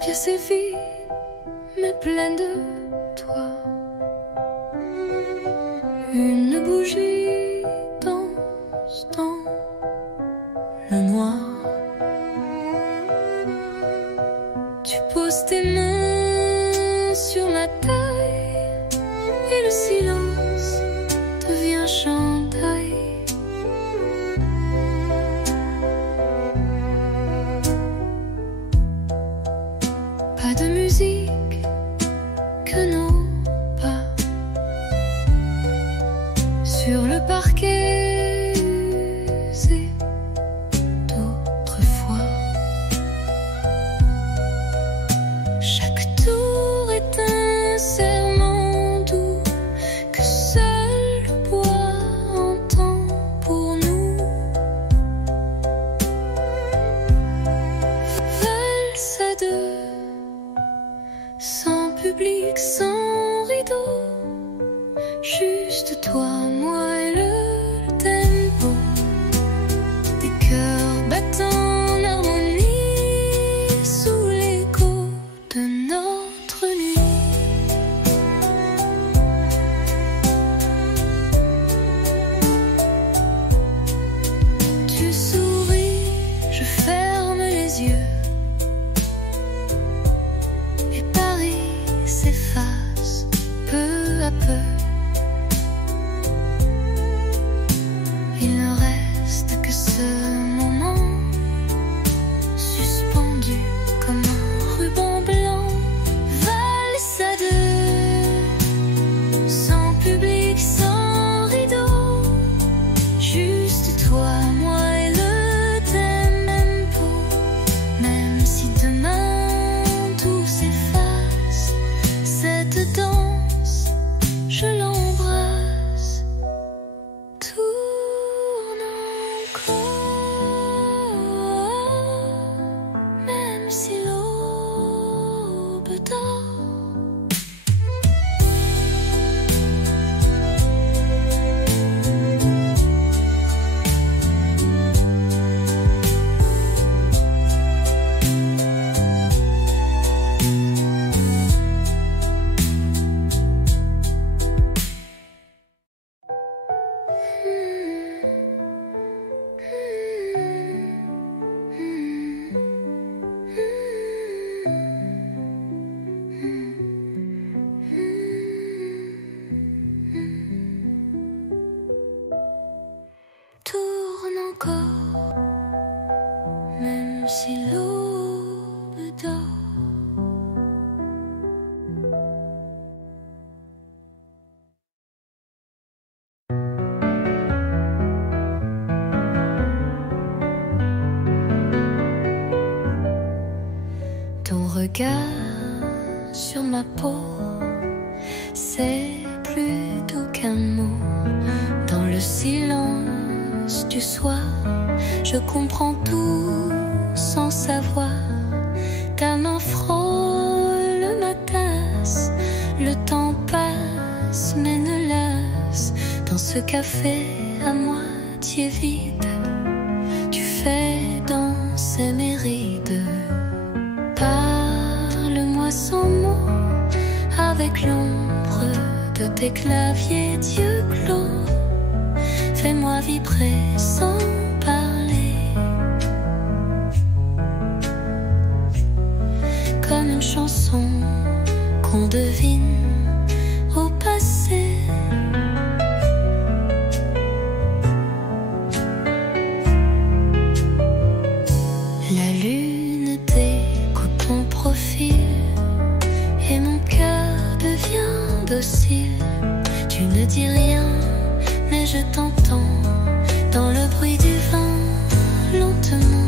pièce est vide, mais pleine de toi. Une bougie danse dans le noir. Tu poses tes mains sur ma taille et le silence devient chantaille. Pas de musique que nos pas sur le parquet usé d'autrefois. Chaque tour est un serment doux que seul le bois entend pour nous. Valse à deux, sans public, sans rideau, juste toi, moi et le tempo des cœurs battant en harmonie sous l'écho de notre nuit. Tu souris, je ferme les yeux et Paris s'efface peu à peu. Il ne reste que ce moment suspendu comme un ruban blanc. Valse à deux, sans public, sans rideau, juste toi, moi et le tempo. Même si demain tout s'efface, cette danse, je l'embrasse. Tourne encore, même si l'aube dort. Tourne encore, même si l'aube dort. Ton regard sur ma peau, c'est plus doux qu'un mot. Dans le silence du soir, je comprends tout sans savoir. Ta main frôle ma tasse, le temps passe mais ne lasse. Dans ce café à moitié vide, tu fais danser mes rides. Parle-moi sans mots, avec l'ombre de tes claviers d'yeux clos. Fais-moi vibrer sans parler, comme une chanson qu'on devine au passé. La lune découpe ton profil et mon cœur devient docile. Tu ne dis rien, mais je t'entends dans le bruit du vent, lentement.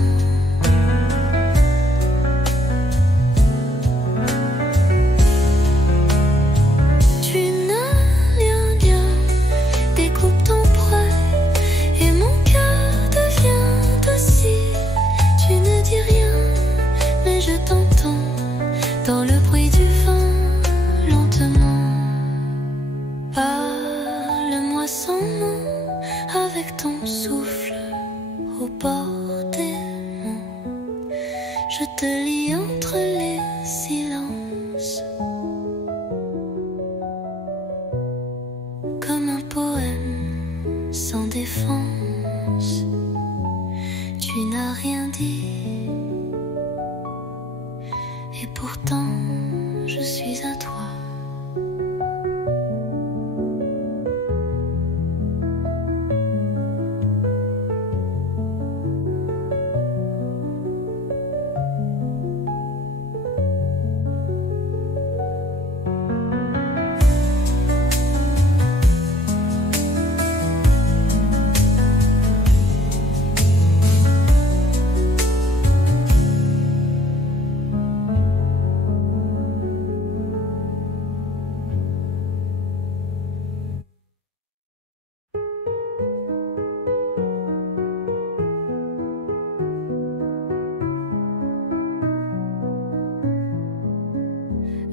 Tu n'as rien, découpe ton poil et mon cœur devient docile. Tu ne dis rien, mais je t'entends dans le bruit du vent, lentement. Parle-moi sans mots, je te lis entre les silences. Comme un poème sans défense, tu n'as rien dit, et pourtant je suis à toi.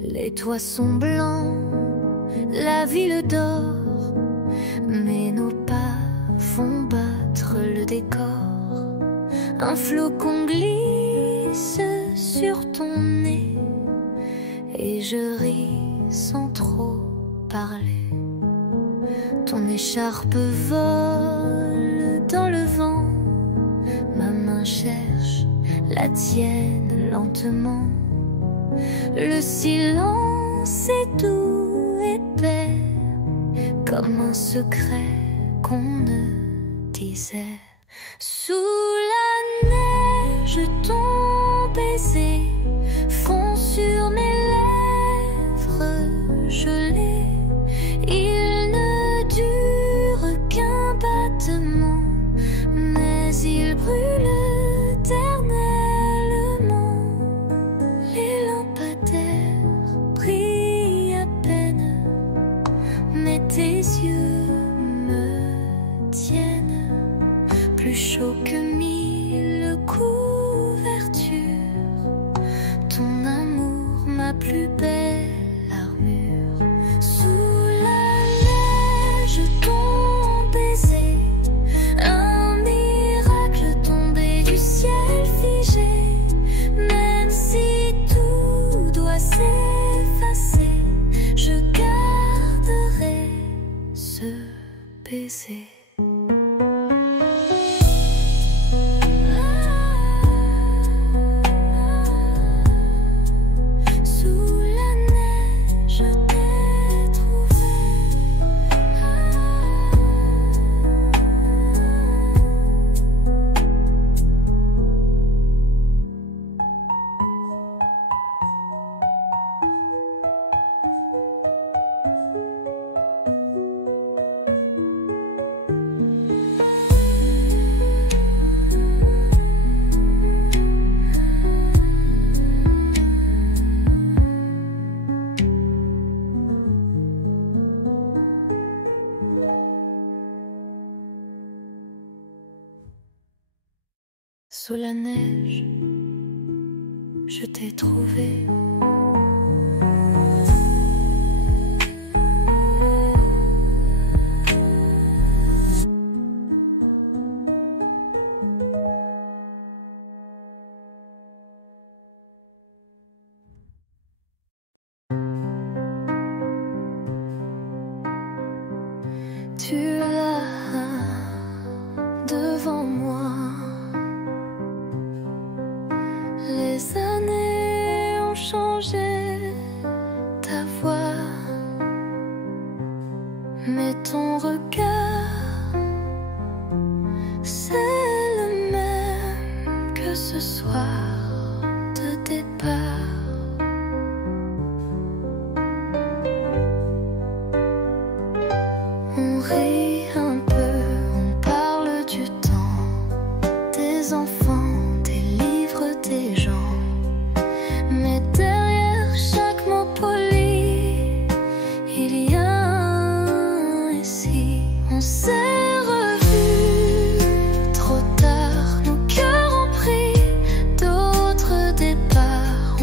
Les toits sont blancs, la ville dort, mais nos pas font battre le décor. Un flocon glisse sur ton nez et je ris sans trop parler. Ton écharpe vole dans le vent, ma main cherche la tienne lentement. Le silence est doux, épais, comme un secret qu'on ne disait. Sous la neige, ton baiser fond sur mes lèvres gelées. Il ne dure qu'un battement, mais il brûle éternellement. Les lampadaires brillent à peine, mais tes yeux me tiennent plus chaud que 1000 couvertures. Ton amour, ma plus belle armure. Sous la neige, ton baiser, un miracle tombé du ciel figé. Même si tout doit s'effacer, je garderai ce baiser. Sous la neige, je t'ai trouvé. Sous la neige, je t'ai trouvé. Tu es là devant moi. Les années ont changé ta voix, mais ton regard, c'est le même que ce soir de départ. On rit un peu, on parle du temps, des enfants, des livres, des gens. Mais derrière chaque mot poli, il y a un ici. On s'est revus trop tard, nos cœurs ont pris d'autres départs.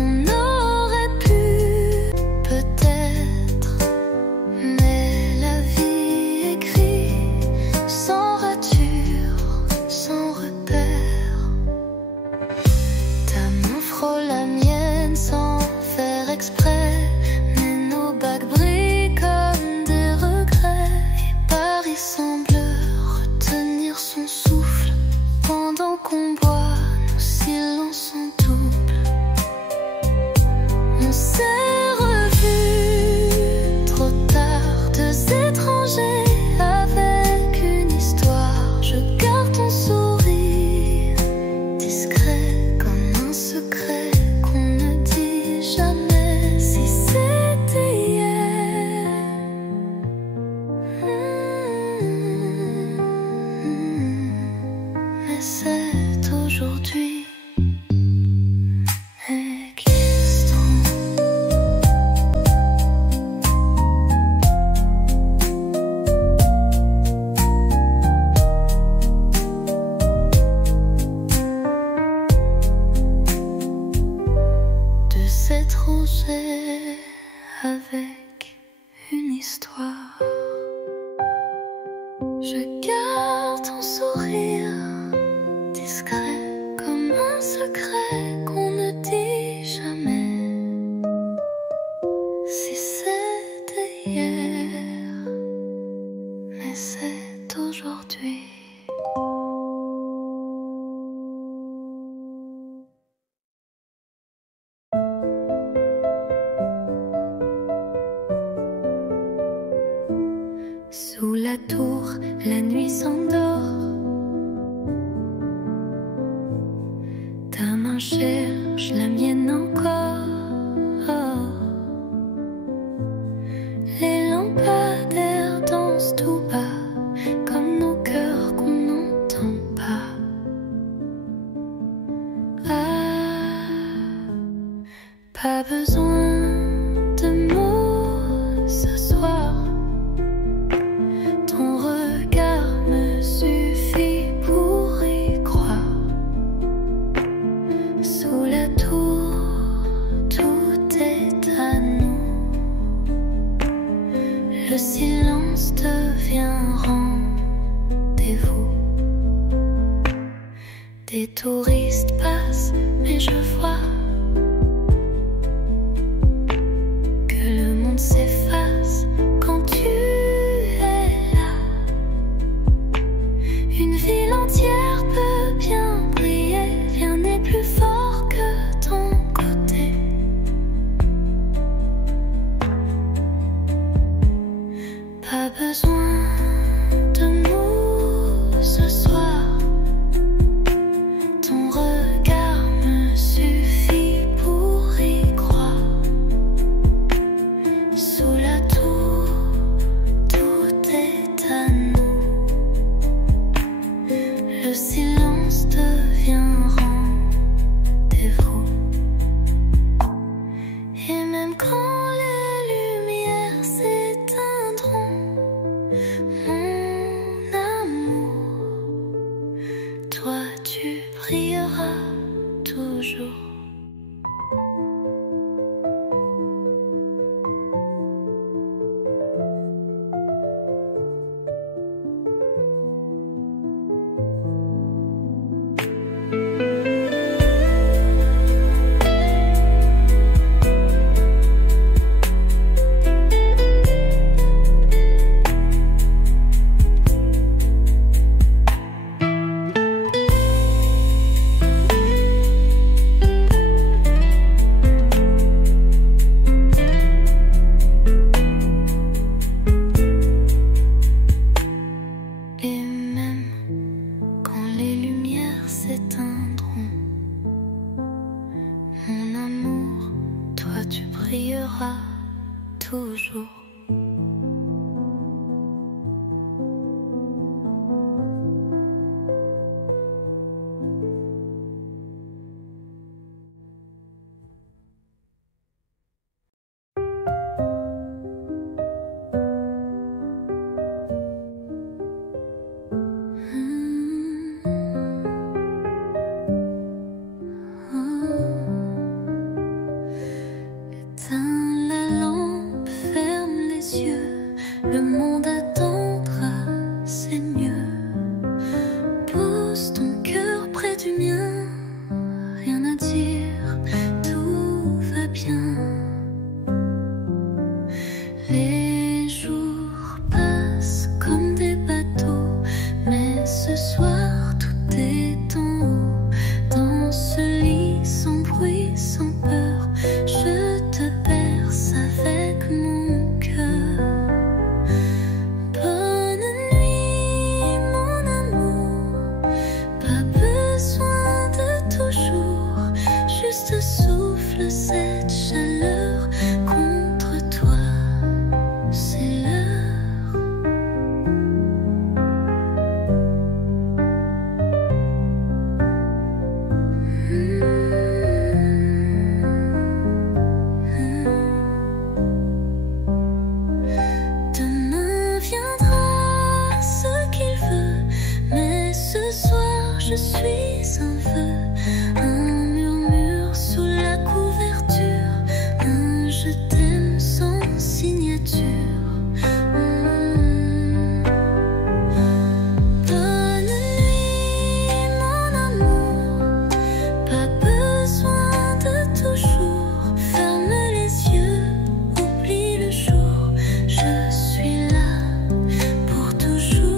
exprès, mais nos bagues brillent comme des regrets. Et Paris semble retenir son souffle pendant qu'on boit, nos silences en double. On s'est revus trop tard, deux étrangers avec une histoire. Je garde ton sourire discret comme un secret qu'on ne dit jamais. Si c'était hier, mais c'est aujourd'hui. Étranger avec une histoire. Je garde ton sourire discret comme un secret qu'on ne dit jamais. Si c'était hier, mais c'est aujourd'hui. Sous la tour, la nuit s'endort. Ta main cherche la mienne encore. Les lampadaires dansent tout bas, comme nos cœurs qu'on n'entend pas. Ah, pas besoin de mots ce soir. Ton regard me suffit pour y croire. Sous la tour, tout est à nous. Le silence devient rendez-vous. Des touristes passent, mais je vois que le monde s'efface quand tu une ville entière peut bien briller, rien n'est plus fort que ton côté. Pas besoin de mots ce soir. Ton regard me suffit pour y croire. Sous la tour, tout est à nous. Le silence devient rendez-vous. Et même quand les lumières s'éteindront, mon amour, toi tu brilleras toujours. Mon amour, toi tu brilleras toujours. Éteins la lampe, ferme les yeux. juste souffle cette chaleur contre toi. C'est l'heure. Demain viendra ce qu'il veut, mais ce soir je suis un feu, un murmure sous la couverture, un je t'aime sans signature. Bonne nuit mon amour, pas besoin de toujours. Ferme les yeux, oublie le jour, je suis là pour toujours.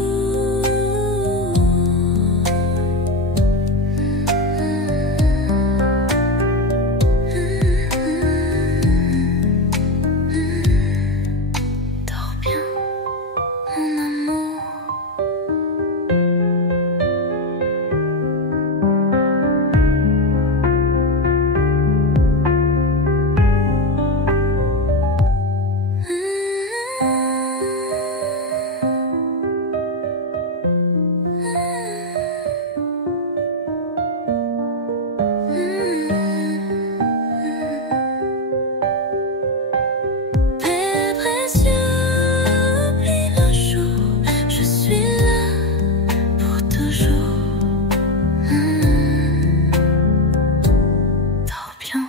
Dors bien, mon amour. Père précieux, oublie le jour, je suis là pour toujours. Dors bien.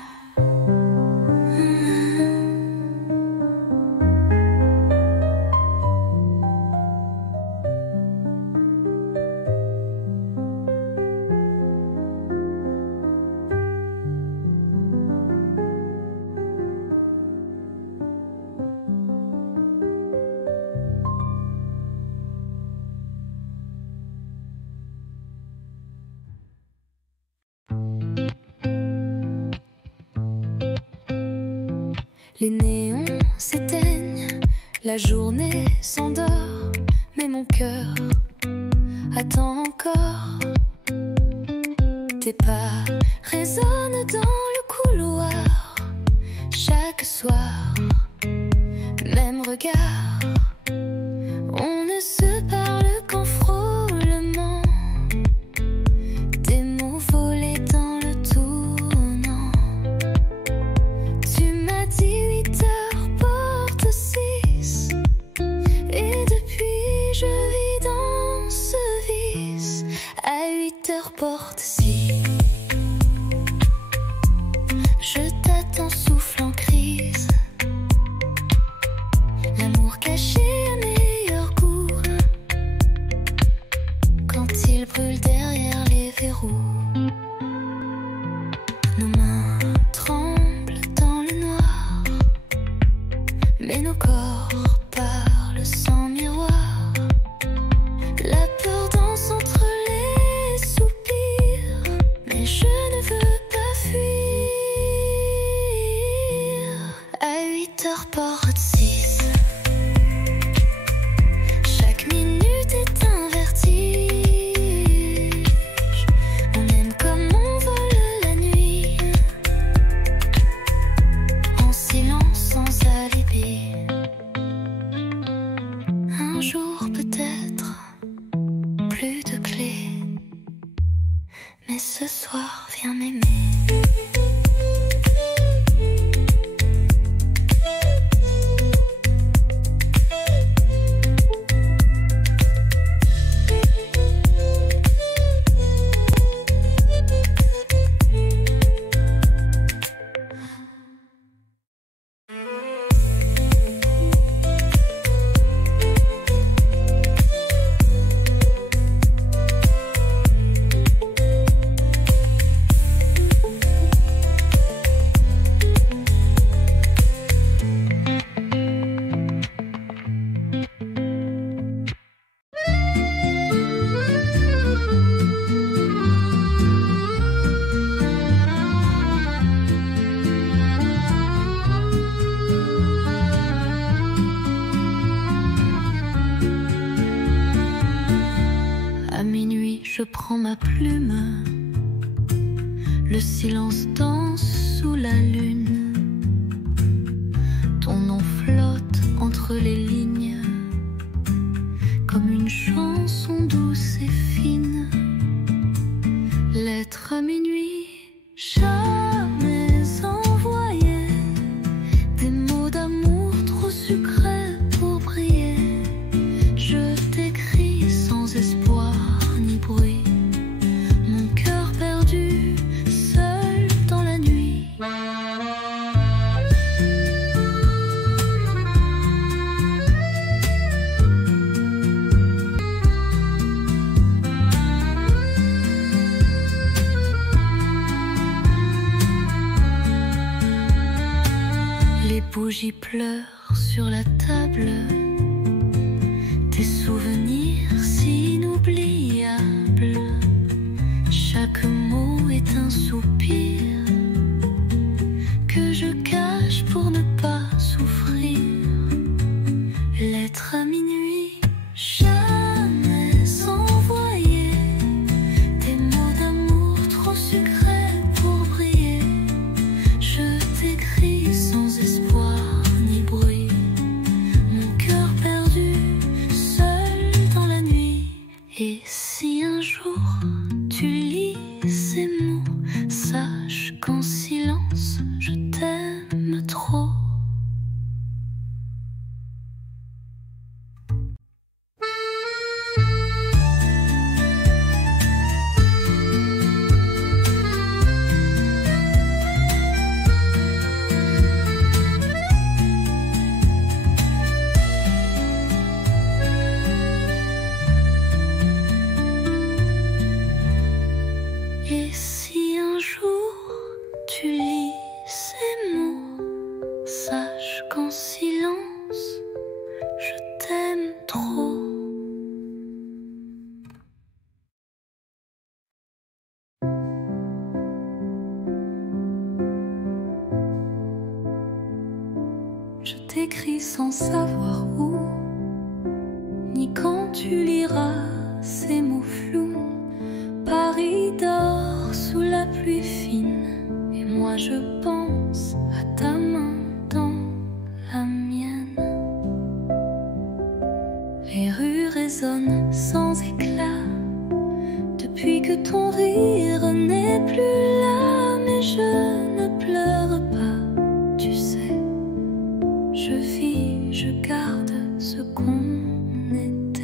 Les néons s'éteignent, la journée s'endort, mais mon cœur attend encore. Tes pas résonnent dans le couloir, chaque soir, même regard. On ne se parle qu'en frôlement, des mots volés dans le tournant. Tu m'as dit 8 heures porte 6, et depuis je vis dans ce vice. À 8 heures porte 6, je t'attends souffle en crise. L'amour caché à meilleur goût, quand il brûle derrière les verrous. Nos mains tremblent dans le noir, mais nos corps parlent sans miroir. La peur danse entre les soupirs, mais je ne veux pas fuir. À 8 heures porte 6, chaque minute est un vertige. On aime comme on vole la nuit, en silence sans alibi. Un jour peut-être, plus de clés, mais ce soir viens m'aimer. Je prends ma plume, Le silence danse sous la lune. Ton nom flotte entre les lignes, comme une chanson douce et fine. Lettre à minuit, jamais envoyée. Des mots d'amour trop sucrés pour briller. Je t'écris sans espoir ni bruit. Mon cœur perdu, seul dans la nuit. Les bougies pleurent sur la table. Tes souvenirs si inoubliables. Chaque mot est un soupir que je cache pour ne pas souffrir. Lettre à minuit, jamais envoyée. Des mots d'amour trop sucrés pour briller. Je t'écris sans espoir ni bruit. Mon cœur perdu, seul dans la nuit. Et si un jour tu lis ces mots, sache qu'en silence je t'aime trop. Et si un jour tu lis ces mots, sache qu'en silence je t'aime trop. Je t'écris sans savoir où, ni quand tu liras ces mots flous. Paris dort sous la pluie fine, et moi je pense à ta main dans la mienne. Les rues résonnent sans éclat, depuis que ton rire n'est plus là. Mais je ne pleure pas, tu sais. Je vis, je garde ce qu'on était.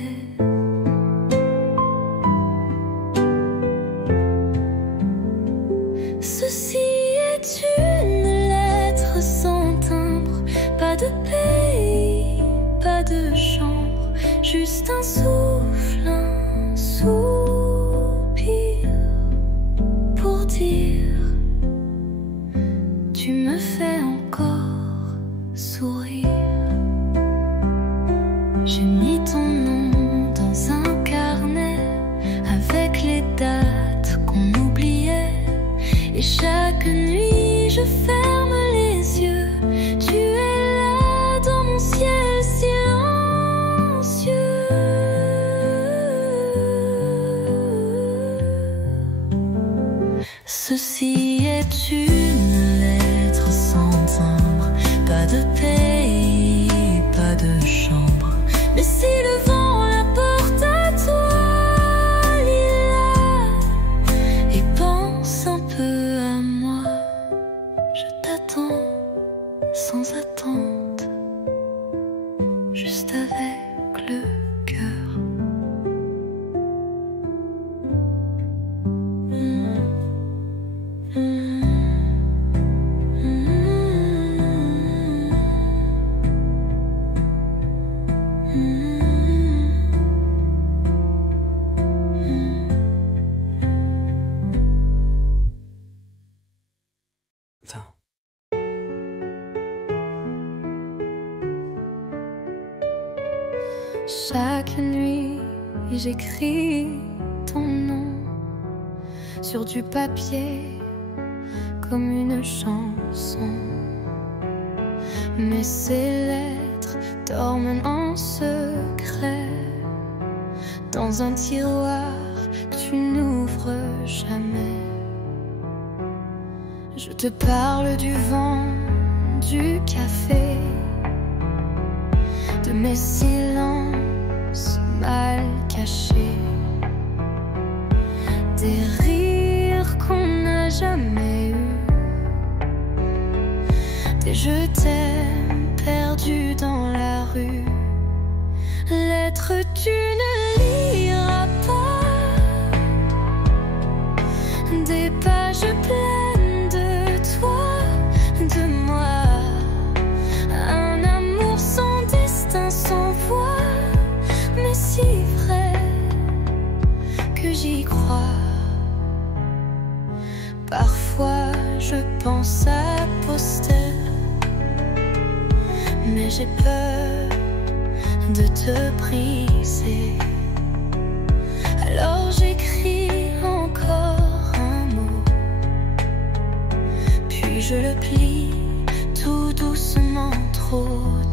Ceci est une lettre sans timbre, pas de pays, pas de chambre, juste un souffle, un soupir pour dire tu me fais encore sourire. J'ai mis ton nom dans un carnet avec les dates qu'on oubliait. Et chaque nuit je ferme les yeux. Tu es là dans mon ciel silencieux. Ceci est une lettre sans timbre, pas de pays, pas de chambre. Mais si le vent la porte à toi, lis-la et pense un peu à moi. Je t'attends sans attente, juste avec le cœur. Chaque nuit, j'écris ton nom sur du papier comme une chanson. Mais ces lettres dorment en secret dans un tiroir que tu n'ouvres jamais. Je te parle du vent, du café, de mes silences mal cachés, des rires qu'on n'a jamais eus, des je t'aime perdus dans la rue. Lettres tu ne liras pas, des pages pleines de toi, de moi, un amour sans destin, sans voix, mais si vrai que j'y crois. Parfois je pense à poster, mais j'ai peur de te briser. Alors j'écris encore un mot, puis je le plie tout doucement, trop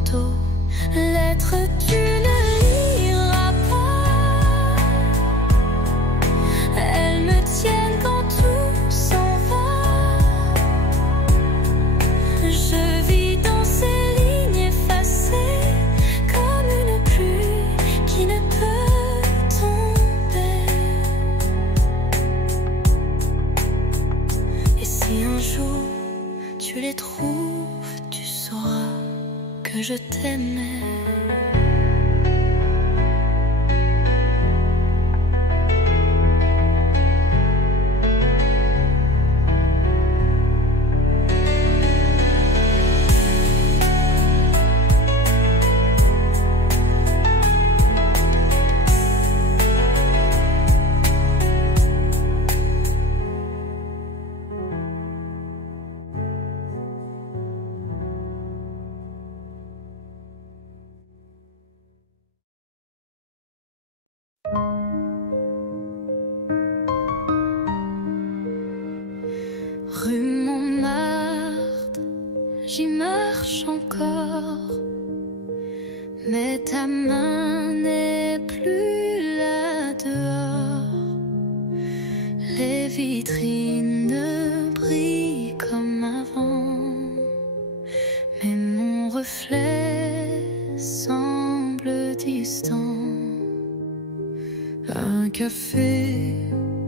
tôt. Lettre tu ne liras pas, elles me tiennent quand tout s'en va. Je vis dans ces lignes effacées comme une pluie qui ne peut tomber. Et si un jour tu les trouves, tu sauras que je t'aimais. Rue Montmartre, j'y marche encore, mais ta main n'est plus là dehors. Les vitrines brillent comme avant, mais mon reflet semble distant. Un café,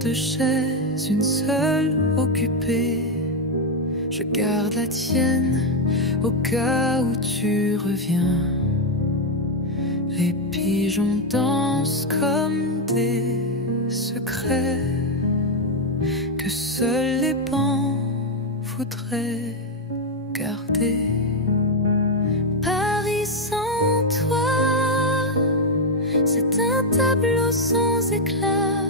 deux chaises, une seule occupée. Je garde la tienne au cas où tu reviens. Les pigeons dansent comme des secrets que seuls les bancs voudraient garder. Paris sans toi, c'est un tableau sans éclat,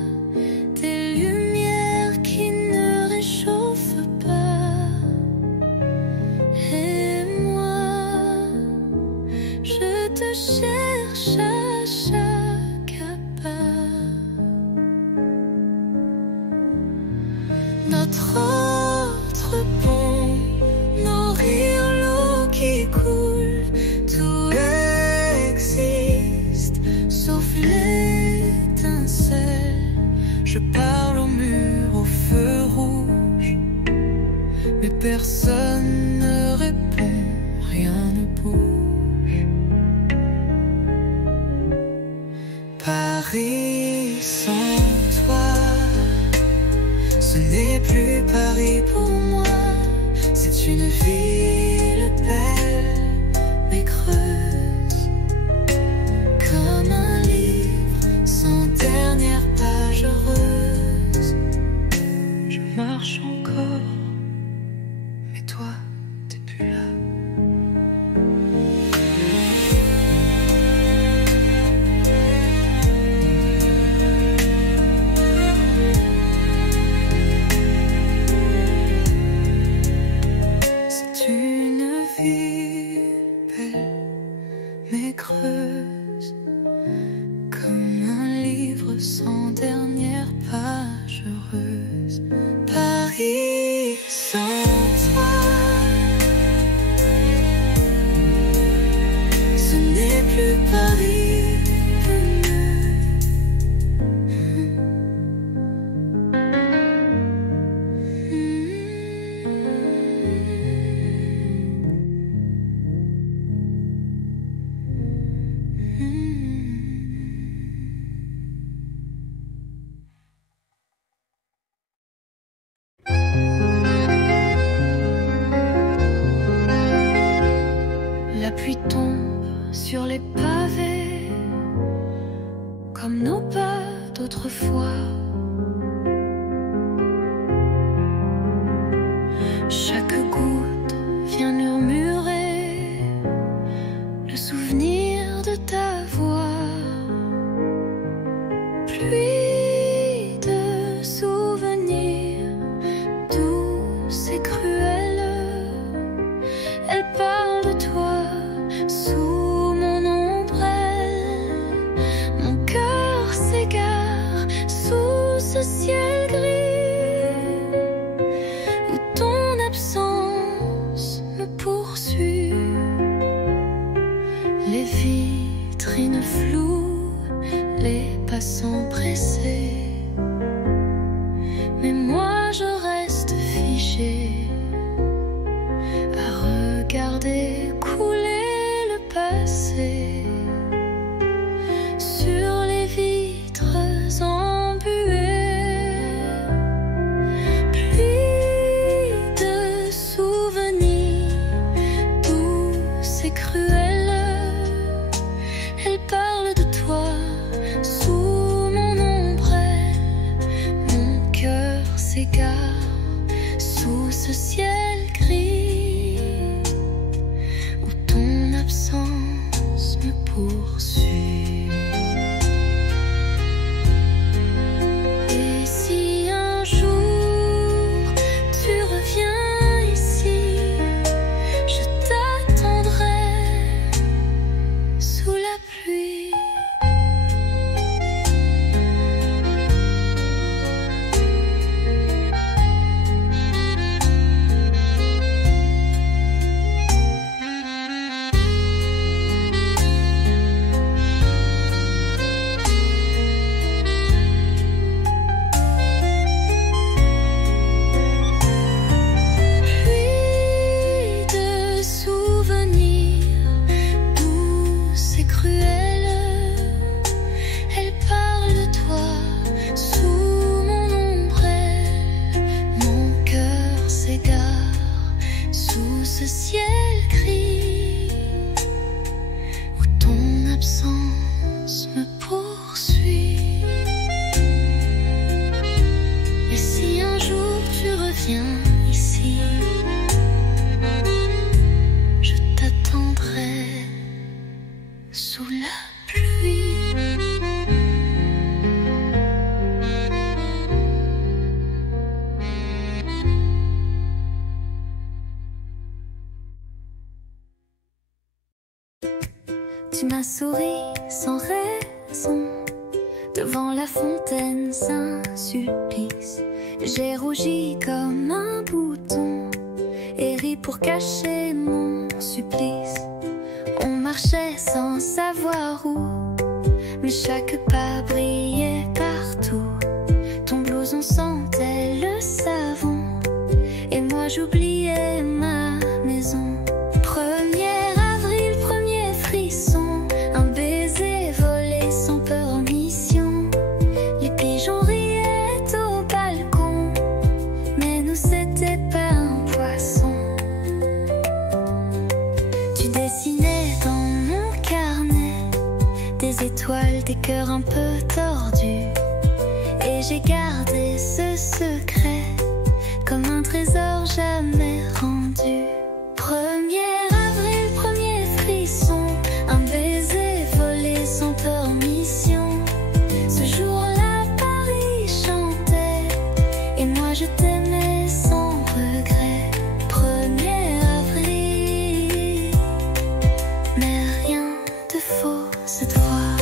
des lumières qui ne réchauffent pas. Et moi, je te cherche à chaque pas. Notre autre pont, nos rires, l'eau qui coule, tout existe sauf l'étincelle. Je parle au mur, au feu rouge, mais personne ne répond, rien ne bouge. Paris sans toi, ce n'est plus Paris pour moi. C'est une ville belle mais creuse, comme un livre sans dernière page heureuse. Je marche encore, mais toi, t'es plus là. C'est nos pas d'autrefois. Chaque goutte vient murmurer le souvenir de ta voix. Pluie de souvenirs douce et cruelle, elle parle de toi sous mon ombrelle. Mon cœur s'égare sous ce ciel gris où ton absence me poursuit. Les vitrines floues, les passants pressés, mais moi je reste figée à regarder couler le passé sur les vitres embuées. Pluie de souvenirs douce et cruelle, elle parle de toi sous mon ombrelle. Mon cœur s'égare sous ce ciel gris où ton absence me poursuit. Et si un jour tu reviens ici, je t'attendrai sous la pluie. Pluie de souvenirs douce et cruelle, elle parle de toi sous mon ombrelle. Mon cœur s'égare sous ce ciel gris où ton absence me poursuit. Et si un jour tu reviens ici, je t'attendrai sous la pluie. Tu m'as souri sans raison devant la fontaine, Saint Supplice. J'ai rougi comme un bouton et ri pour cacher mon supplice. On marchait sans savoir où, mais chaque pas brillait partout. Ton blouson sentait le savon et moi j'oubliais ma maison. 1er avril, premier frisson, un baiser volé sans permission. Les pigeons riaient au balcon, mais nous c'était pas un poisson. Tu dessinais dans mon carnet des étoiles, des cœurs un peu tordus, et j'ai gardé ce secret comme un trésor jamais rendu. 1er avril, premier frisson, un baiser volé sans permission. Ce jour-là, Paris chantait et moi je t'aimais sans regret. 1er avril, mais rien de faux cette fois.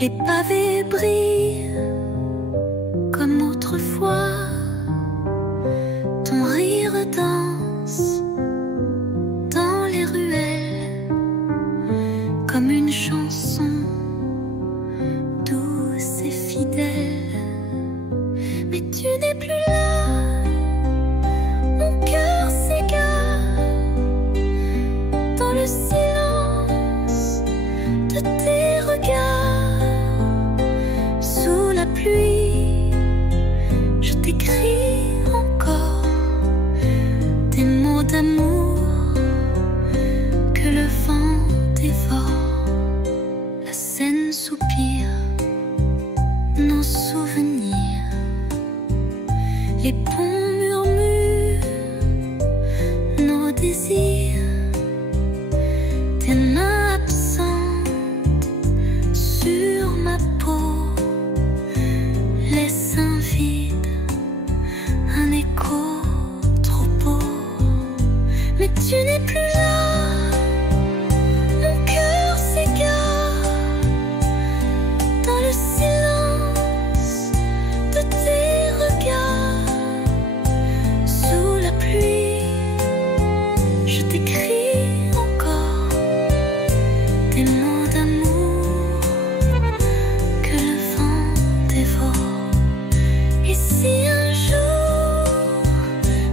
Les pavés brillent comme autrefois, ton rire danse dans les ruelles comme une chanson douce et fidèle. Mais tu n'es plus là, mon cœur s'égare dans le silence de tes regards. Sous la pluie, je t'écris encore des mots d'amour que le vent dévore. La Seine soupire nos souvenirs, les ponts murmurent nos désirs. Tes mains absentes sur ma peau laissent un vide, un écho trop beau. Mais tu n'es plus là, mon cœur s'égare dans le silence de tes regards. Sous la pluie, je t'écris encore des mots d'amour que le vent dévore. Et si un jour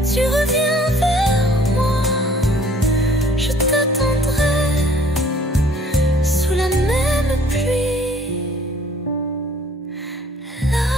tu reviens vers moi, je t'attendrai sous la même pluie. Là.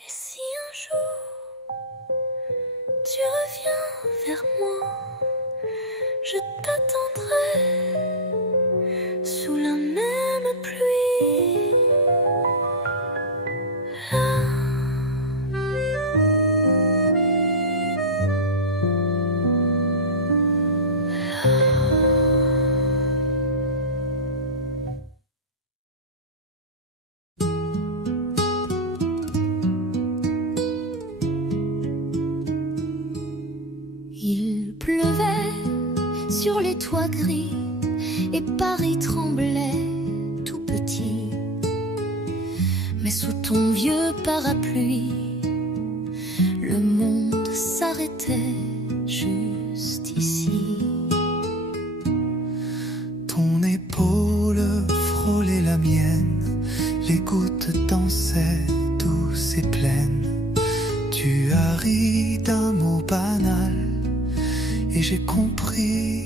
Et si un jour tu reviens vers moi, je t'attendrai sous la même pluie. Là. Il pleuvait sur les toits gris et Paris tremblait tout petit. Mais sous ton vieux parapluie, le monde s'arrêtait juste ici. Ton épaule frôlait la mienne, les gouttes dansaient douces et pleines. Tu as ri d'un mot banal et j'ai compris,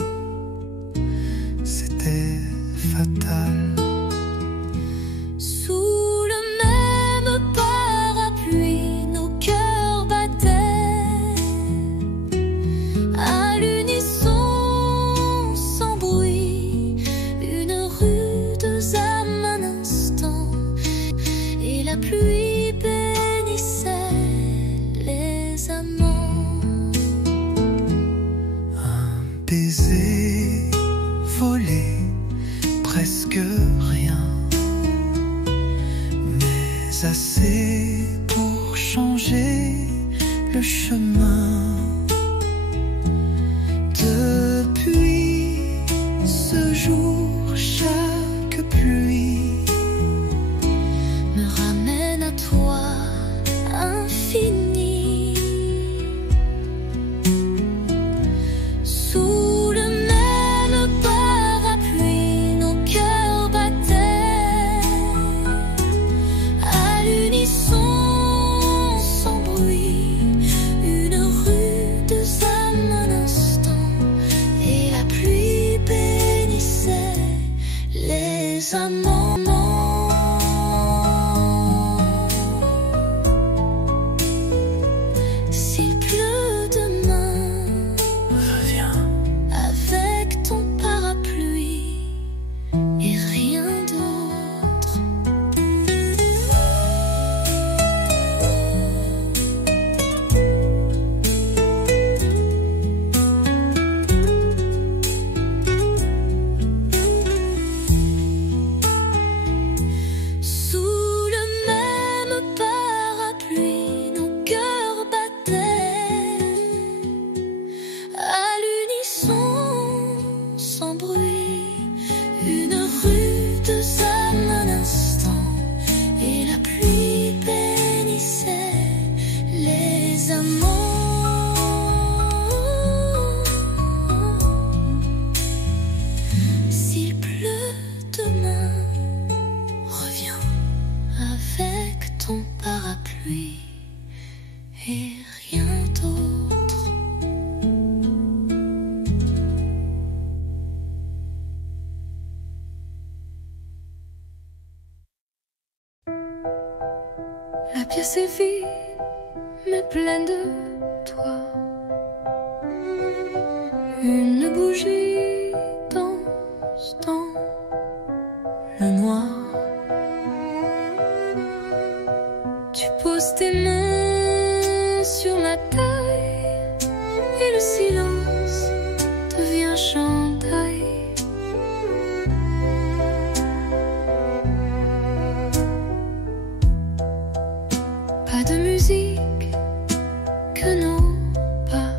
c'était fatal. Sous le même parapluie, nos cœurs battaient à l'unisson, sans bruit, une rude âme un instant, et la pluie bénissait les amants. Un baiser volé, presque rien, mais assez pour changer le chemin. Depuis ce jour, chaque pluie Me ramène à toi, infini. Sous le même parapluie, nos cœurs battaient à l'unisson, sans bruit, une pluie et rien d'autre. La pièce est vide, mais pleine de toi. Une bougie danse dans le noir. Tu poses tes mains sur ma taille et le silence devient chandail. Pas de musique que nos pas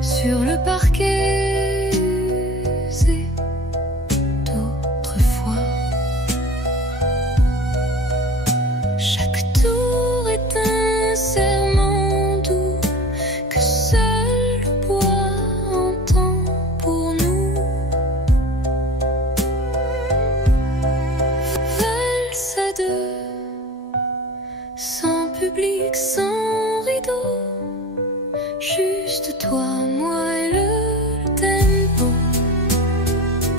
sur le parquet usé d'autrefois. Chaque tour est un serment doux que seul le bois entend pour nous. Valse à deux, sans public, sans rideau, juste toi, moi et le tempo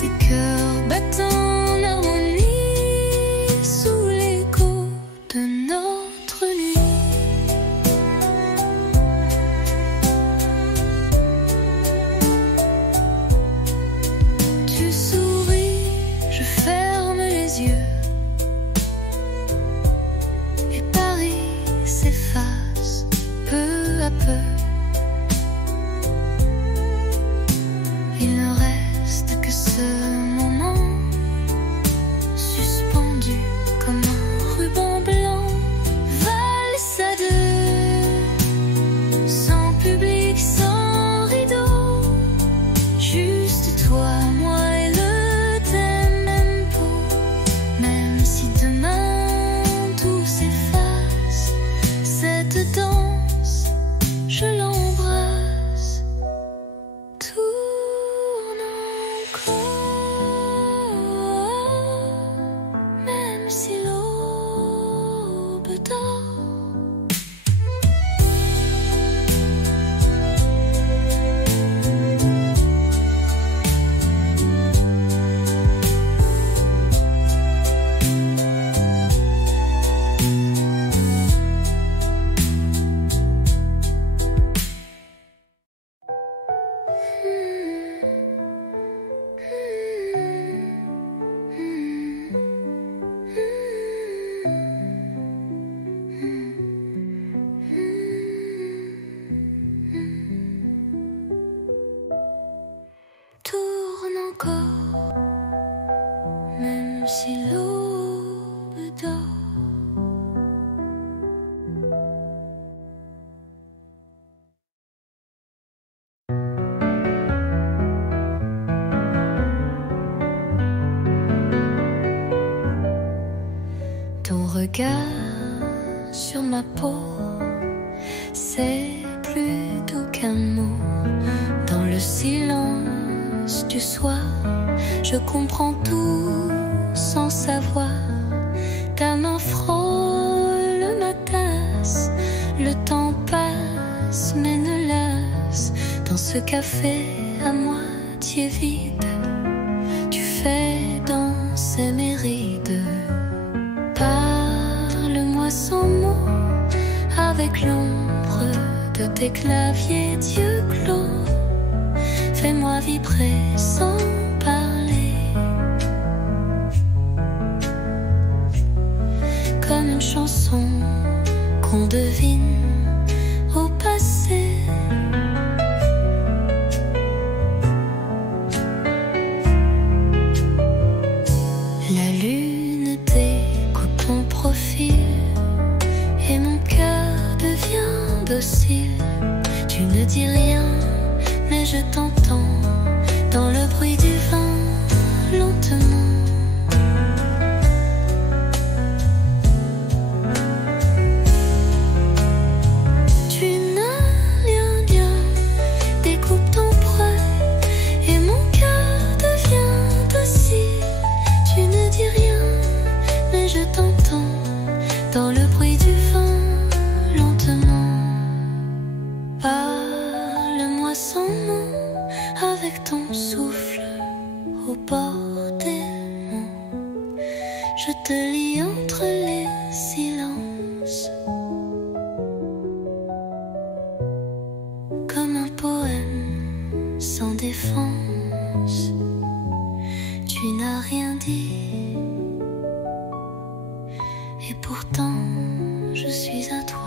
des cœurs battant en harmonie sous l'écho de notre nuit. Tu souris, je ferme les yeux et Paris s'efface peu à peu. Il ne reste que ce moment suspendu comme un ruban blanc. Valse à deux, sans public, sans rideau, juste toi, moi et le tempo. Même si demain tout s'efface, cette danse, je l'embrasse. Tourne encore, même si l'aube dort. Tourne encore, même si l'aube dort. Ton regard sur ma peau, c'est plus doux qu'un mot. Dans le silence du soir, je comprends tout sans savoir. Ta main frôle ma tasse, le temps passe mais ne lasse. Dans ce café à moitié vide, tu fais danser mes rides. Parle-moi sans mots, avec l'ombre de tes claviers d'yeux clos. Fais-moi vibrer sans parler, comme une chanson qu'on devine au passé. La lune découpe ton profil et mon cœur devient docile. Tu ne dis rien, mais je t'entends dans le bruit du vent, lentement. Tu n'as rien bien, découpe ton poil et mon cœur devient docile. Tu ne dis rien, mais je t'entends Je te lis entre les silences, comme un poème sans défense. Tu n'as rien dit, et pourtant je suis à toi.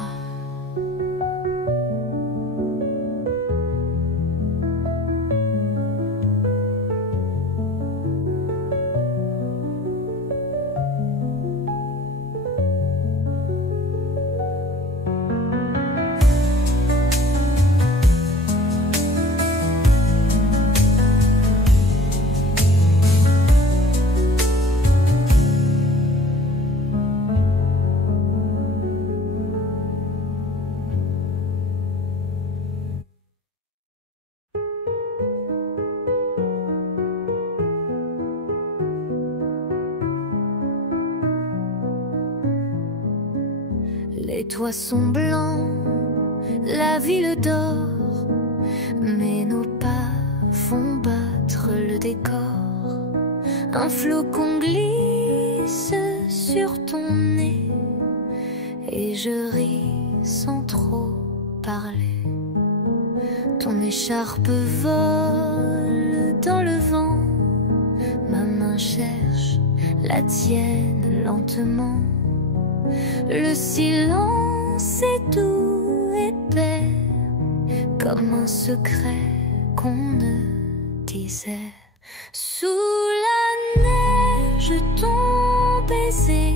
Les toits sont blancs, la ville dort, mais nos pas font battre le décor. Un flocon glisse sur ton nez et je ris sans trop parler. Ton écharpe vole dans le vent, ma main cherche la tienne lentement. Le silence est doux, épais, comme un secret qu'on ne disait. Sous la neige, ton baiser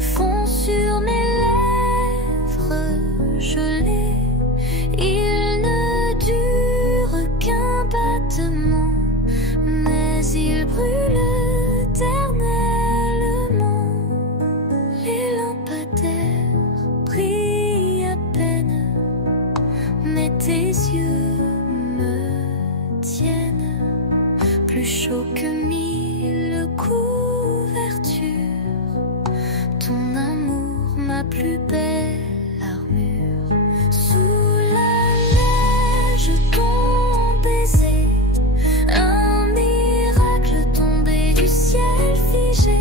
fond sur mes lèvres gelées. Il ne dure qu'un battement, mais il brûle éternellement. Les lampadaires brillent à peine, mais tes yeux me tiennent plus chaud que 1000 couvertures. Ton amour, ma plus belle armure. Sous la neige, ton baiser, un miracle tombé du ciel figé.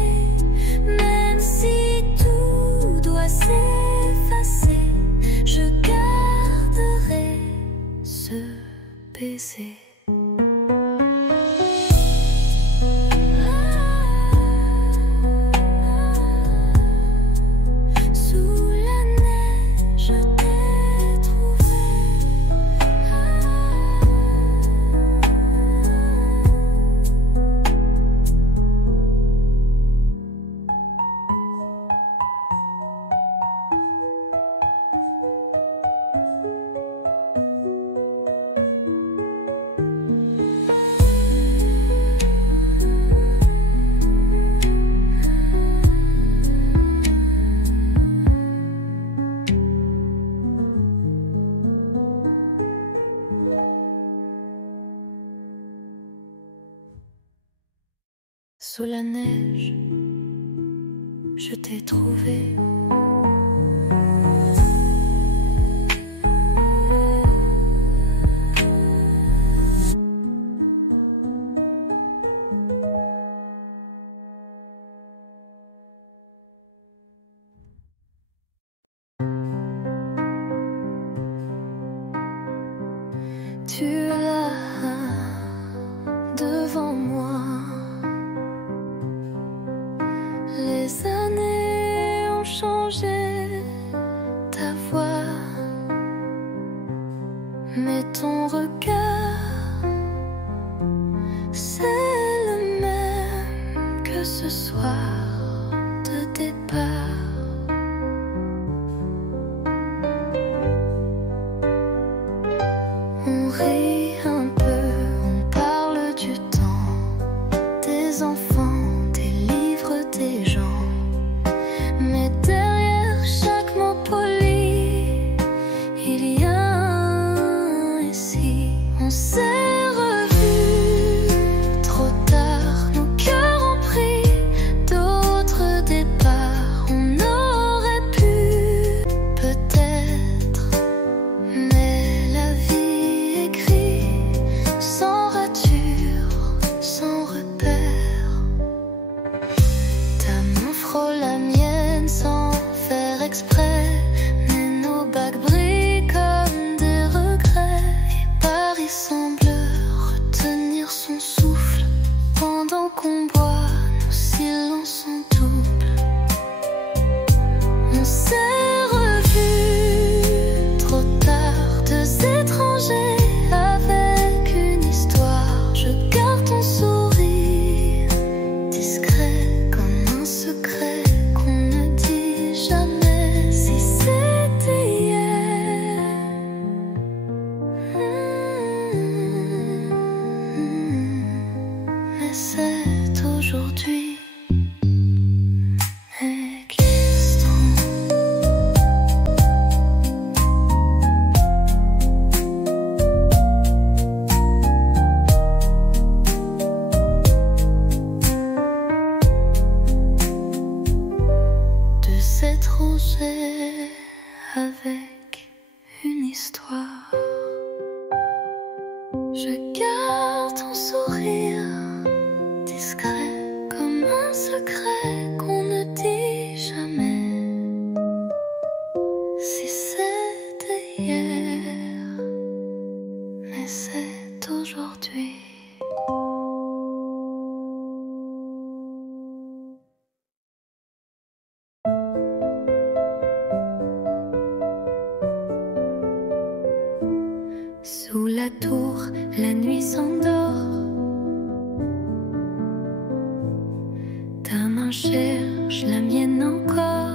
Même si tout doit s'effacer, je garderai ce baiser. Sous la neige, je t'ai trouvé. Sous la neige, je t'ai trouvé. Tu es là devant moi. Les années ont changé ta voix, mais ton regard, c'est le même que ce soir de départ. On rit un peu, on parle du temps, des enfants, des livres, des gens. Mais derrière chaque mot poli, il y a un récit. On s'est revus trop tard, nos cœurs ont pris d'autres départs. On avec une histoire. Je garde ton sourire discret comme un secret qu'on ne dit jamais. Si c'était hier, mais c'est aujourd'hui. Sous la tour, la nuit s'endort. Ta main cherche la mienne encore.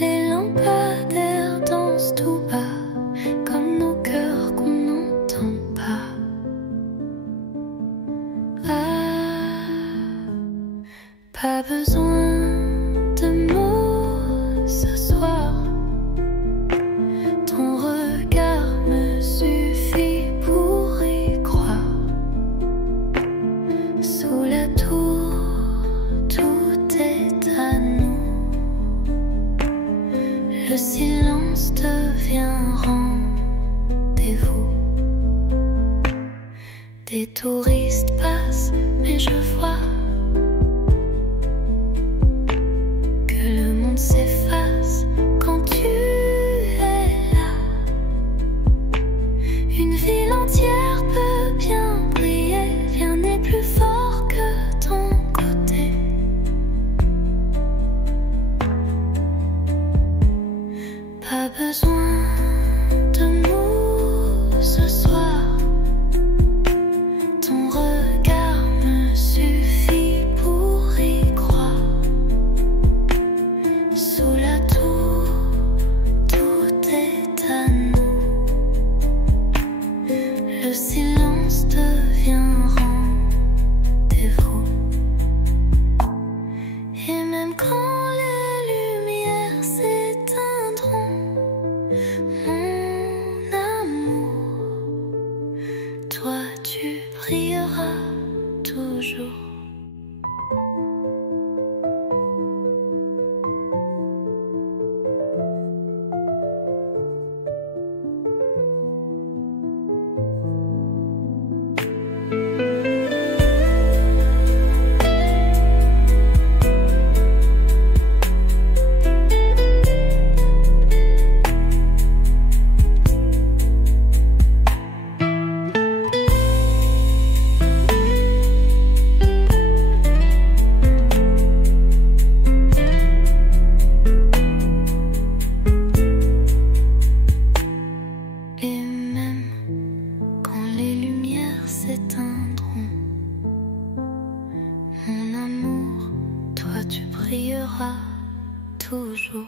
Les lampadaires dansent tout bas, comme nos cœurs qu'on n'entend pas. Ah, pas besoin de mots ce soir. Ton regard me suffit pour y croire. Sous la tour, tout est à nous. Le silence devient rendez-vous. Des touristes passent, mais je vois que le monde s'efface quand tu es là. Une ville entière peut bien briller, rien n'est plus fort que ton côté. Pas besoin de mots ce soir. Ton regard me suffit pour y croire. Sous la tour, tout est à nous. Le silence devient rendez-vous. Et même quand les lumières s'éteindront, mon amour, toi tu brilleras toujours. Et même quand les lumières s'éteindront, mon amour, toi tu brilleras toujours.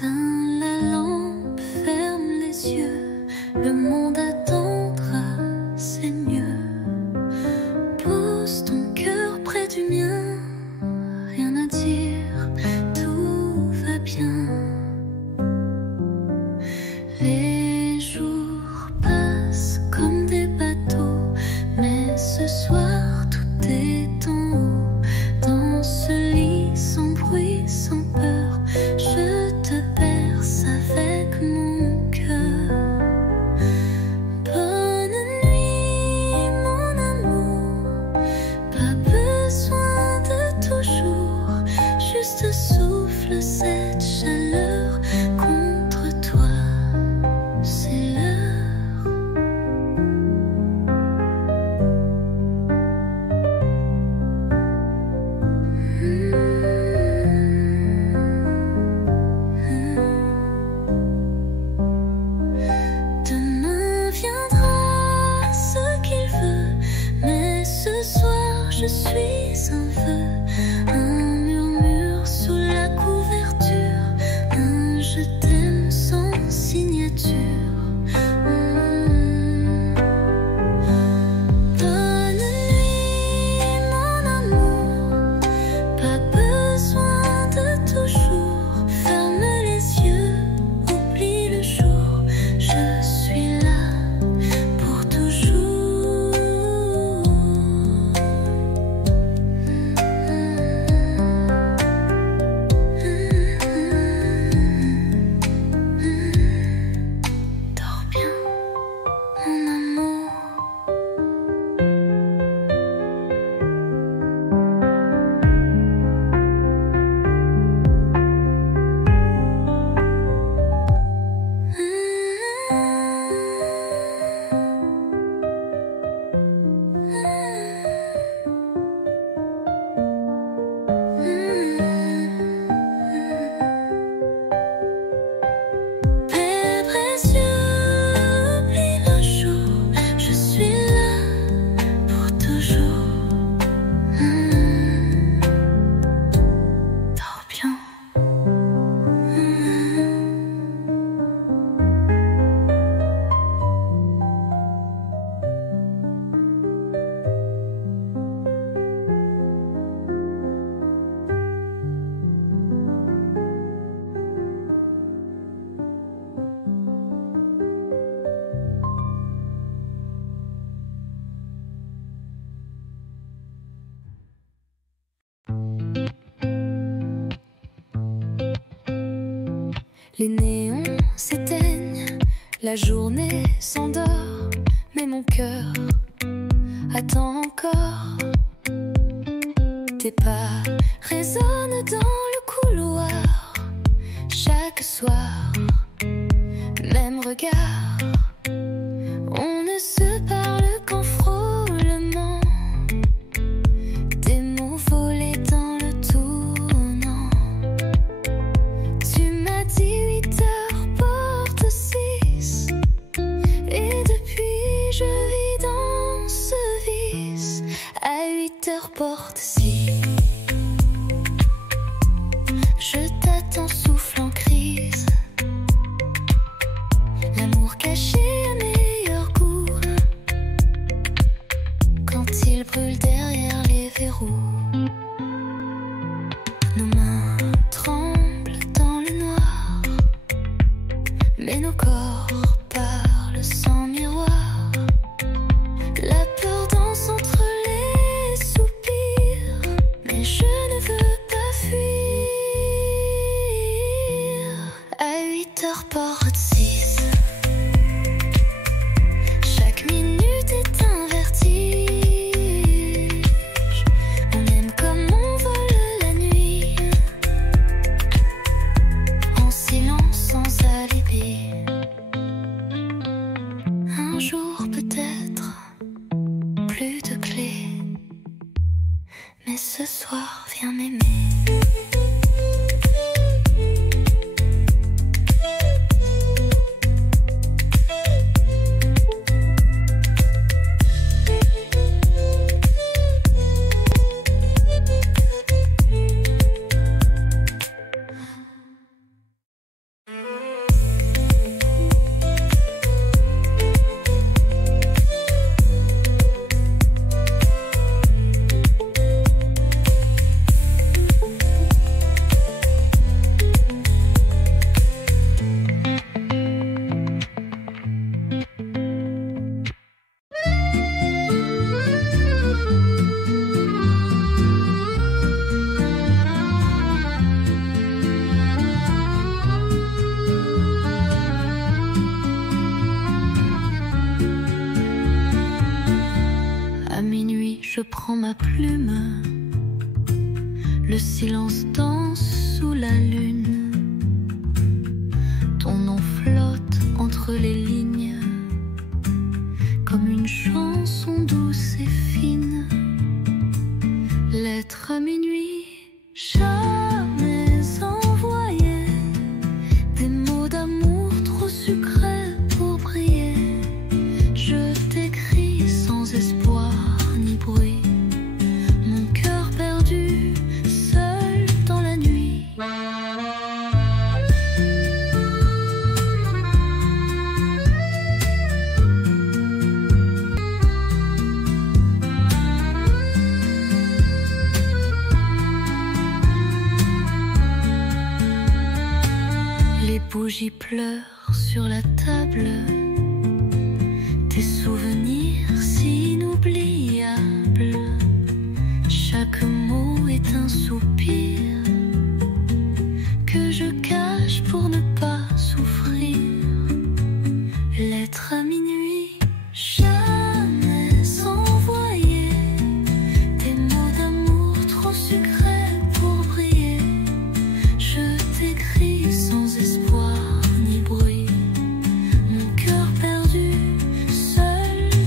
Éteins la lampe, ferme les yeux. Les néons s'éteignent, la journée s'endort, mais mon cœur attend encore. Tes pas résonnent dans le couloir, chaque soir, même regard. On ne se parle qu'en frôlement, des mots volés dans le tournant. Tu m'as dit 8 heures, porte 6, et depuis je vis dans ce vice. À 8 heures, porte 6, je t'attends, souffle en crise. L'amour caché à meilleur goût, quand il brûle derrière les verrous. Nos mains tremblent dans le noir, mais nos corps parlent sans miroir. La peur danse entre les soupirs, mais je ne veux pas fuir. À 8 heures, porte 6, chaque minute est un vertige. On aime comme on vole la nuit, en silence sans alibi. Un jour peut-être, plus de clés, mais ce soir viens m'aimer. À minuit, je prends ma plume, le silence danse sous la lune. Ton nom flotte entre les lignes, comme une chanson douce et fine. Lettre à minuit, jamais envoyée, des mots d'amour trop sucrés pour briller. Je t'écris sans espoir ni bruit, mon cœur perdu, seul dans la nuit. Les bougies pleurent sur la table, tes souvenirs si inoubliables. Chaque mot est un soupir que je cache pour ne pas souffrir. Lettre à minuit, jamais envoyée, des mots d'amour trop sucrés pour briller. Je t'écris sans espoir ni bruit, mon cœur perdu, seul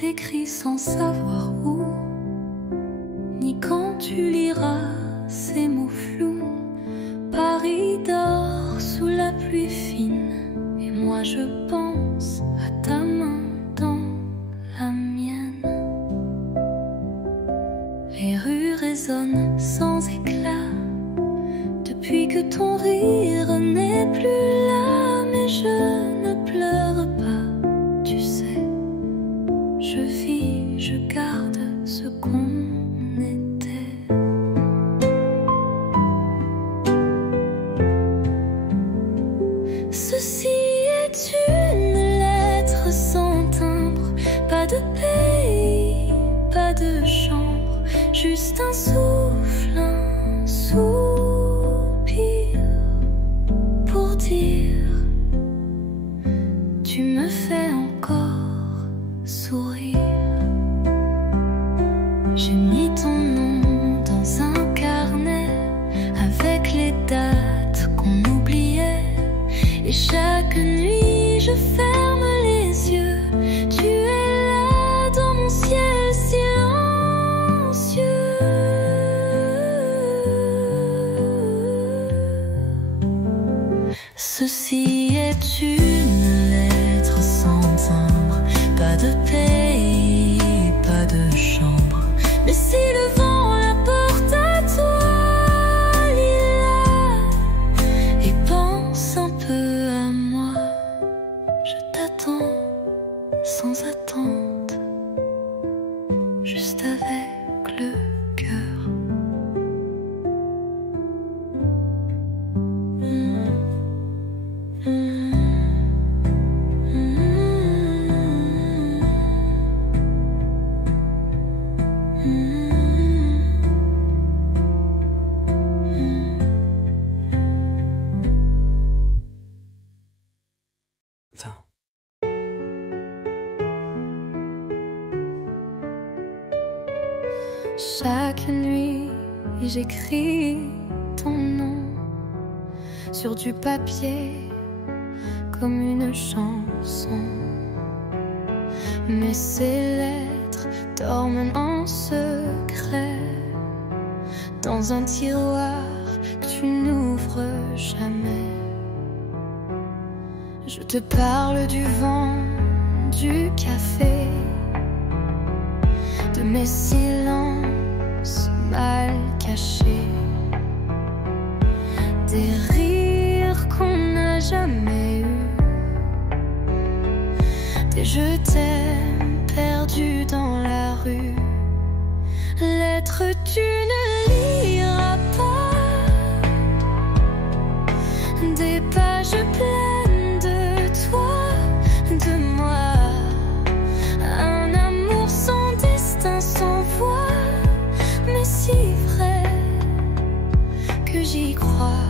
t'écris sans savoir où, ni quand tu liras ces mots flous. Paris dort sous la pluie fine, et moi je pense à ta main dans la mienne. Les rues résonnent sans éclat depuis que ton rire n'est plus là, mais je ne pleure pas, tu sais. Je vis, je garde ce qu'on était. Ceci est une lettre sans timbre, pas de pays, pas de chambre, juste un souffle, un soupir pour dire tu me fais encore sourire. J'ai mis ton nom dans un carnet avec les dates qu'on oubliait, et chaque nuit je ferme les yeux. Tu es là dans mon ciel silencieux. Ceci est une lettre sans timbre, pas de pays, pas de chambre, mais si le vent la porte à toi, lis-la et pense un peu à moi. Je t'attends sans attente, juste avec le cœur. Chaque nuit, j'écris ton nom sur du papier comme une chanson. Mais ces lettres dorment en secret dans un tiroir que tu n'ouvres jamais. Je te parle du vent, du café, de mes silences mal cachés, des rires qu'on n'a jamais eus, des je t'aime perdus dans la rue. Lettres tu ne liras pas, des pages pleines de toi, de moi, un amour sans destin, sans voix, mais si vrai que j'y crois.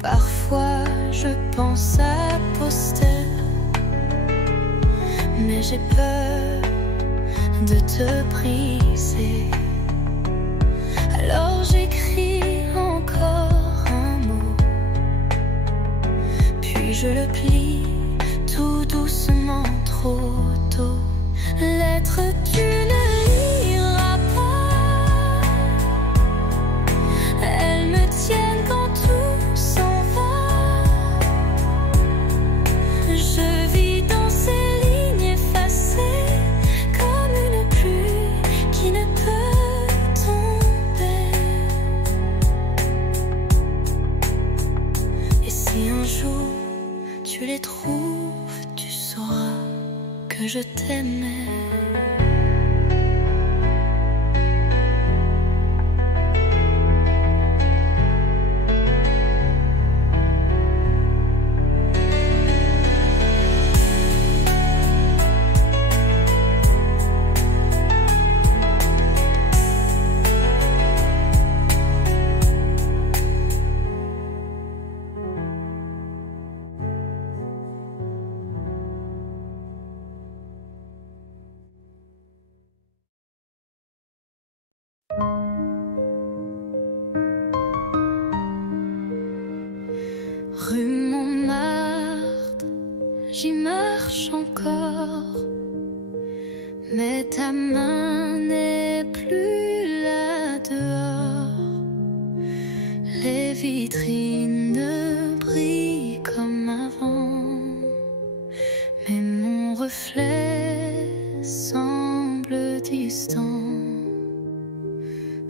Parfois je pense à poster, mais j'ai peur de te briser. Alors j'écris encore un mot, puis je le plie tout doucement, trop tôt. Lettre tu ne liras pas, elles me tiennent quand tout s'en va. Je vis dans ces lignes effacées comme une pluie qui ne peut tomber. Et si un jour tu les trouves, tu sauras que je t'aimais. Rue Montmartre, j'y marche encore. Mais ta main n'est plus là dehors. Les vitrines ne brillent comme avant, mais mon reflet semble distant.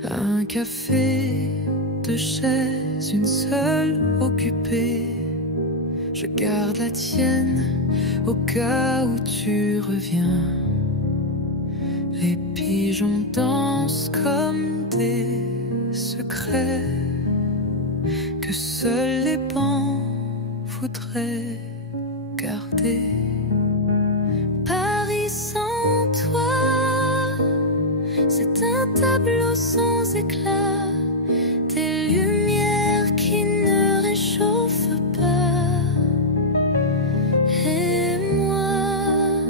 Un café, deux chaises, une seule occupée. Je garde la tienne au cas où tu reviens. Les pigeons dansent comme des secrets que seuls les bancs voudraient garder. Paris sans toi, c'est un tableau sans éclat, des lumières qui ne réchauffent pas. Et moi,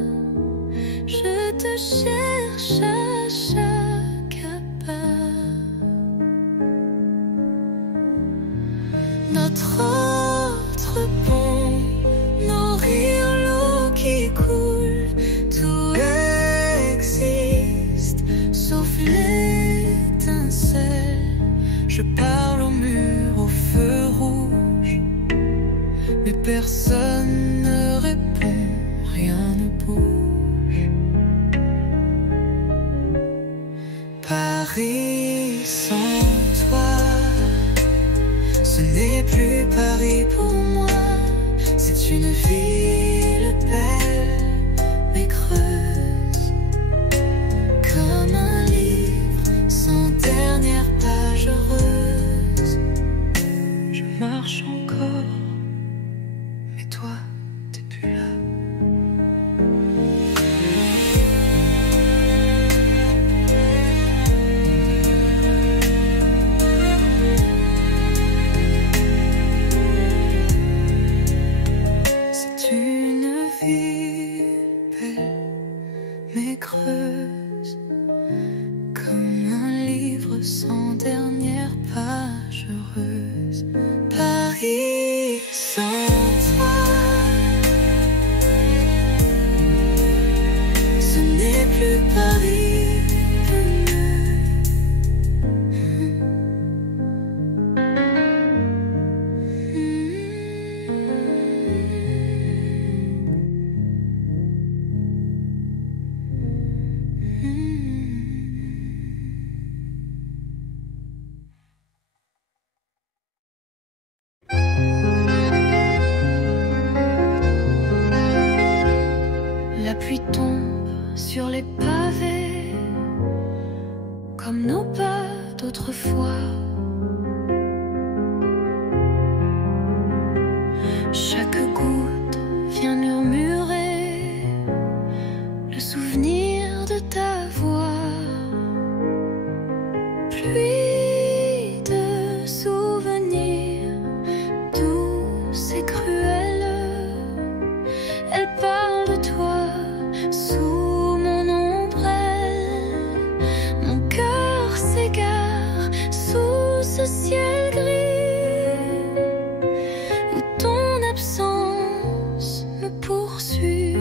je te cherche à chaque pas. Notre autre pont, nos rires, l'eau qui coule, tout existe sauf l'étincelle. Je parle au mur, au feu rouge, mais personne ne répond, rien ne bouge. Paris sans toi, ce n'est plus Paris pour moi. C'est une ville belle mais creuse, comme un livre sans dernière page heureuse. Je marche encore, mais toi, t'es plus là. C'est une ville belle mais creuse, comme un livre sans dernière page heureuse. Paris sans toi, ce n'est plus Paris. La pluie tombe sur les pavés, comme nos pas d'autrefois. Chaque goutte vient murmurer le souvenir de ta voix. Pluie de souvenirs douce et cruelle, elle parle de toi sous mon ombrelle. Mon cœur s'égare sous ce ciel gris où ton absence me poursuit.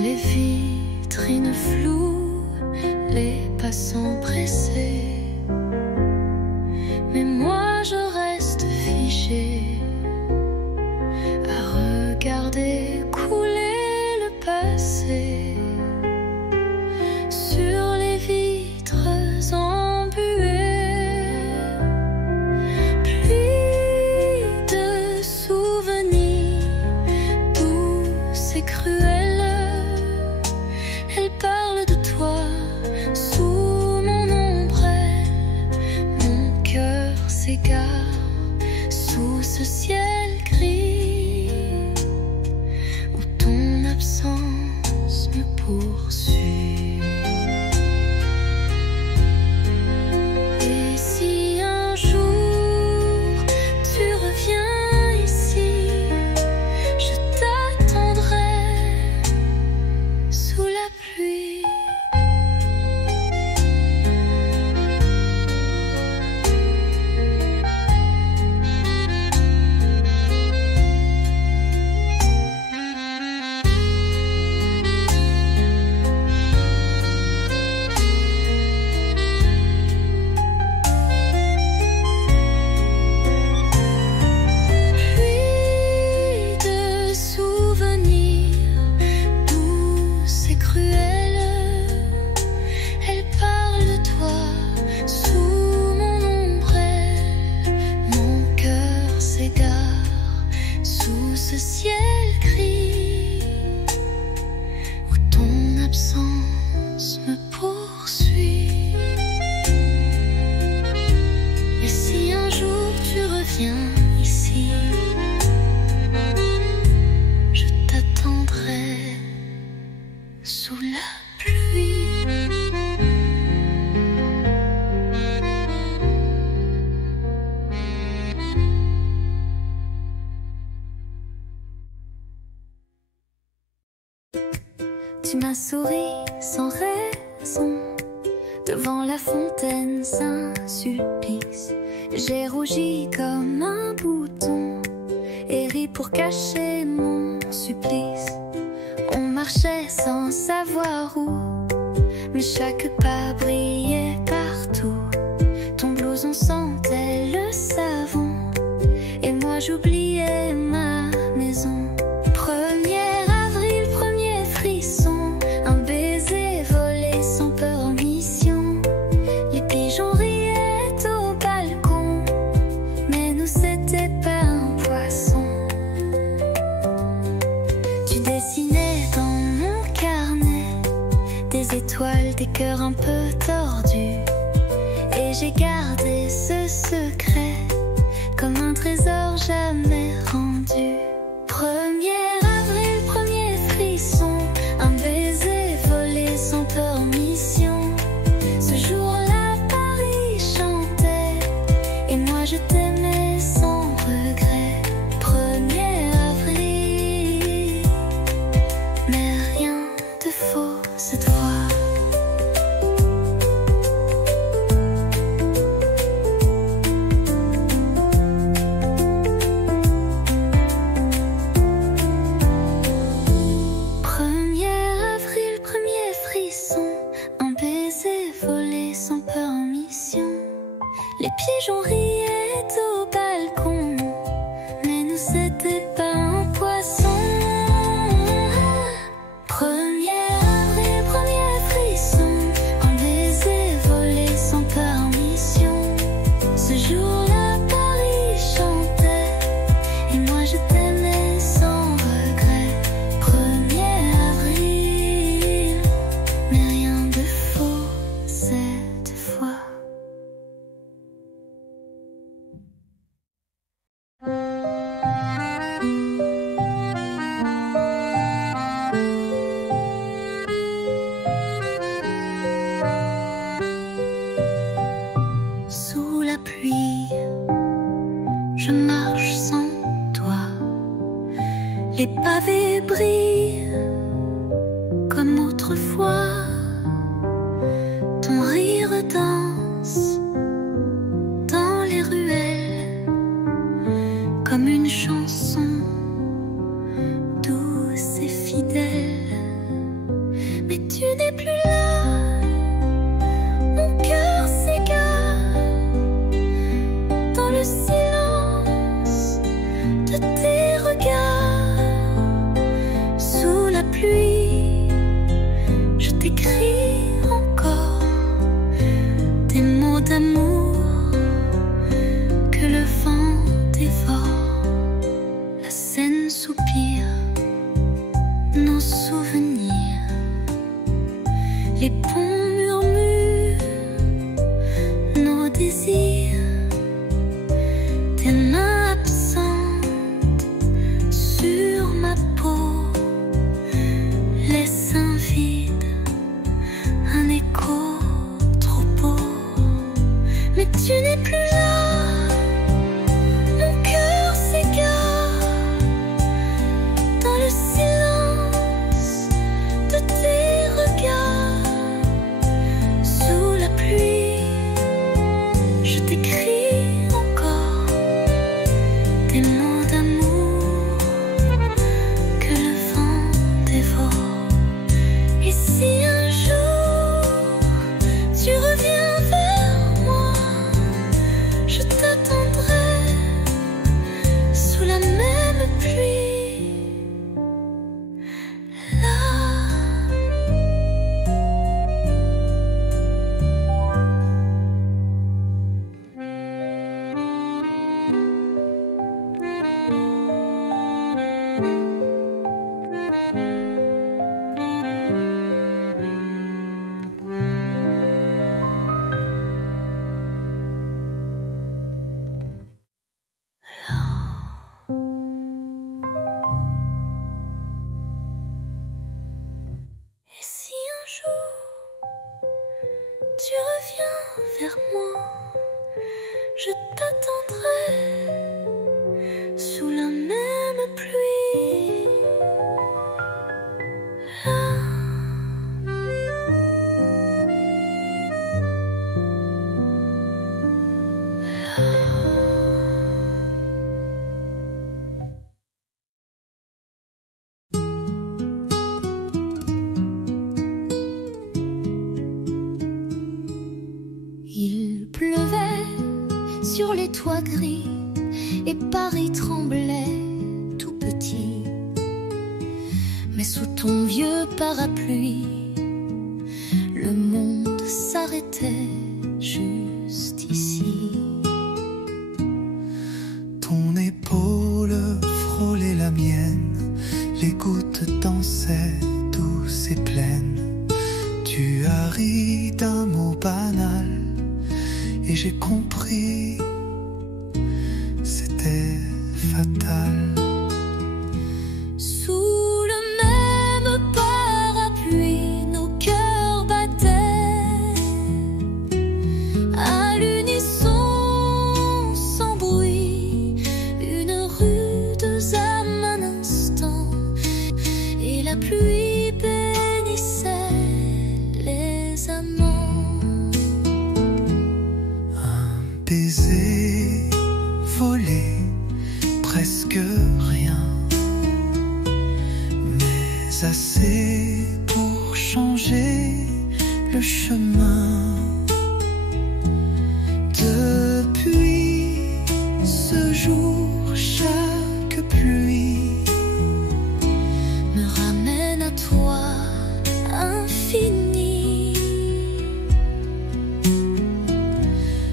Les vitrines floues, les passants pressés, mais moi je reste figée à regarder couler le passé sur les vitres embuées. Pluie de souvenirs douce et cruelle, elle parle de toi sous mon ombrelle. Mon cœur s'égare sous ce ciel gris où ton absence me poursuit. Et si un jour tu reviens ici, je t'attendrai sous la pluie. s'égare sous ce ciel gris où ton absence me poursuit. Et si un jour tu reviens ici, je t'attendrai sous la pluie. Tu m'as souri sans raison devant la fontaine, Saint-Sulpice. J'ai rougi comme un bouton et ri pour cacher mon supplice. On marchait sans savoir où, mais chaque pas brillait partout. Ton blouson sentait le savon et moi j'oubliais ma maison. 1er avril, premier frisson, un baiser volé sans peur en mission. Les pigeons riaient au balcon, mais nous c'était pas un poisson. Tu dessinais dans mon carnet des étoiles, des cœurs un peu tordus, et j'ai gardé ce secret comme un trésor jamais rendu. 1er avril, premier frisson, un baiser volé sans peur en mission. Ce jour-là, Paris chantait et moi je t'aimais sans regret. 1er avril, mais rien de faux cette fois. Les pigeons riaient au balcon, mais nous c'était pas un poisson. 1er avril, premier frisson, un baiser volé sans peur en mission. Ce jour-là, Paris chantait et moi je t'aimais sans regret. 1er avril, mais rien de faux cette fois. Sous la pluie, je marche sans toi. Les pavés brillent comme autrefois. Ton rire danse dans les ruelles comme une chanson douce et fidèle. Mais tu n'es plus là, mon cœur s'égare dans le silence de tes regards. Sous la pluie, je t'écris encore des mots d'amour que le vent dévore. La Seine soupire nos souvenirs, les ponts murmurent nos désirs. Tes mains absentes les toits gris et Paris tremblait tout petit. Mais sous ton vieux parapluie, le monde s'arrêtait juste ici. Ton épaule frôlait la mienne, les gouttes dansaient douces et pleines. Tu as ri d'un mot banal et j'ai compris, c'était fatal. Sous le même parapluie, nos cœurs battaient à l'unisson, sans bruit, une rude âme un instant, et la pluie bénissait les amants. Un baiser volé, presque rien, mais assez pour changer le chemin. Depuis ce jour, chaque pluie Me ramène à toi, infini.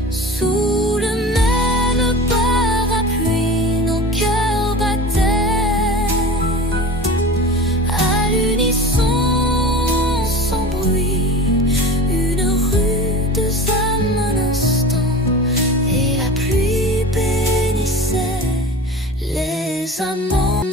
Sous le même parapluie, nos cœurs battaient à l'unisson, sans bruit, une rude âme un instant, et la pluie bénissait les amants.